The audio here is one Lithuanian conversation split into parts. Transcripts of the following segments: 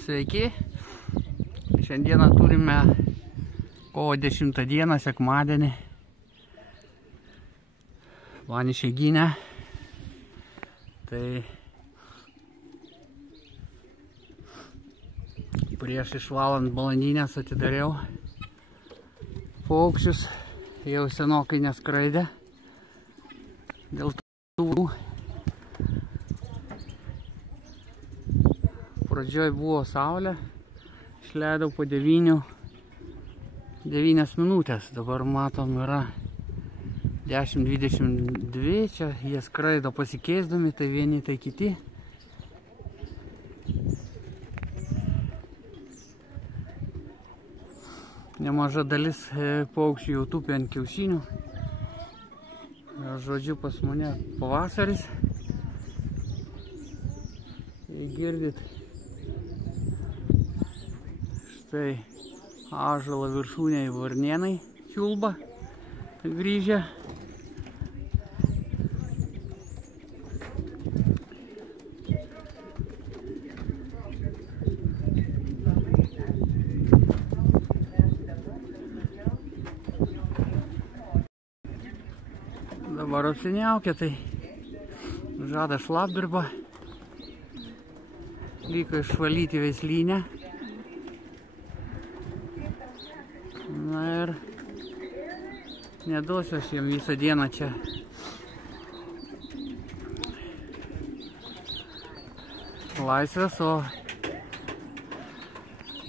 Sveiki, šiandieną turime kovo 10 dieną, sekmadienį, man išeiginę. Tai prieš išvalant balandinės atidariau paukščius, jau senokai neskraidė dėl tų. Pradžioj buvo saulė, išleidau po 9 minutės, dabar matom yra 10:22, čia jie skraido pasikeisdami, tai vieni, tai kiti. Nemaža dalis paukščių jau tupi ant kiaušinių. Žodžiu, pas mane pavasaris. Girdit, štai ąžuolo viršūnėje varnėnai čiulba grįžę. Dabar apsiniaukia, tai žada šlapdribą. Liko išvalyti veislynę. Na ir neduosiu aš jam visą dieną čia. Laisvės, o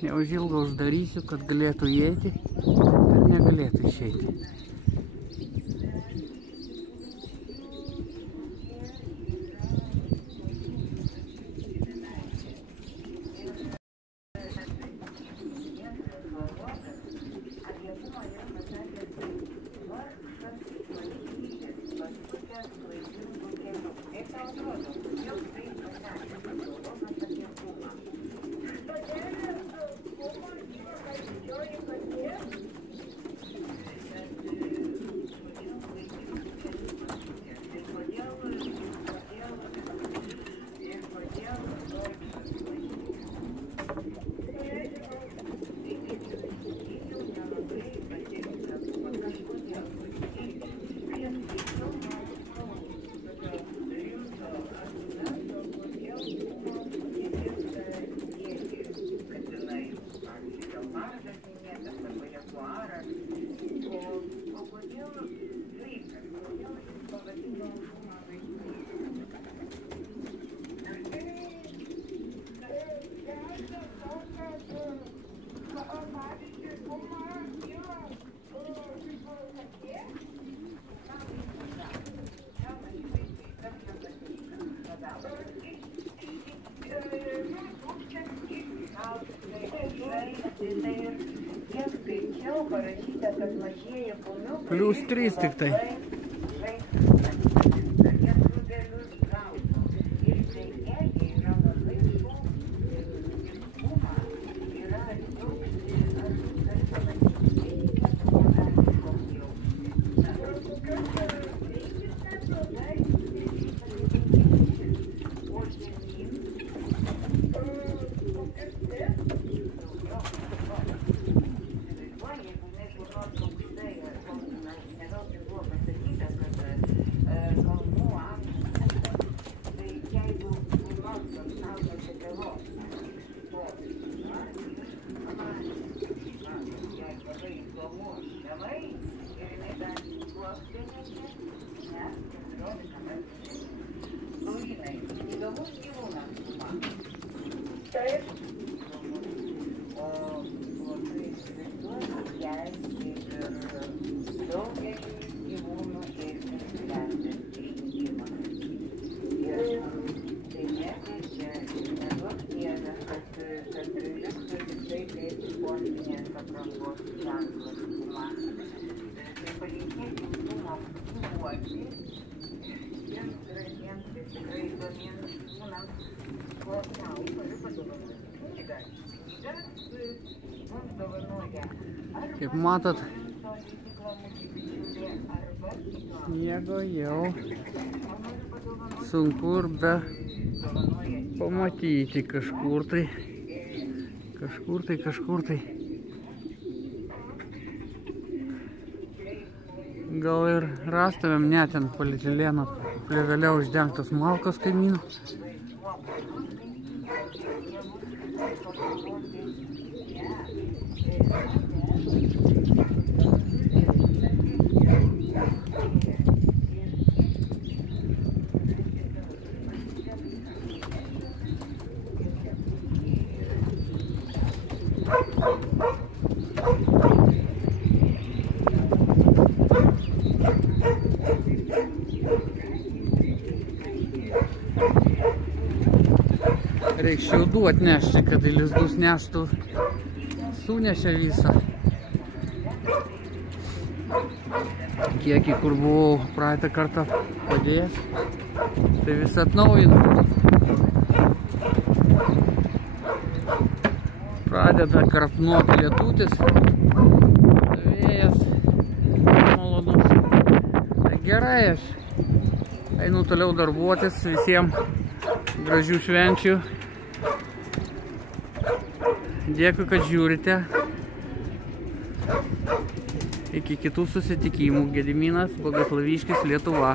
neužilgo uždarysiu, kad galėtų įeiti ir negalėtų išeiti. +3 tik tai. Kaip matot, sniego jau sunku ir be pamatyti kažkur tai. Kažkur tai. Gal ir rastumėm net ant polietileno plėvelę uždengtos malkos kaimynų. Reiks šiaudų atnešti, kad į lizdus neštų. Sunešė visą. Kiekį, kur buvau praeitą kartą padėjęs, tai visą atnaujinu. Pradeda krapnuoti lietutis. Vėjas malonus. Tai gerai, aš einu toliau darbuotis. Visiems gražių švenčių. Dėkui, kad žiūrite. Iki kitų susitikimų. Gediminas, Bogoslaviškis, Lietuva.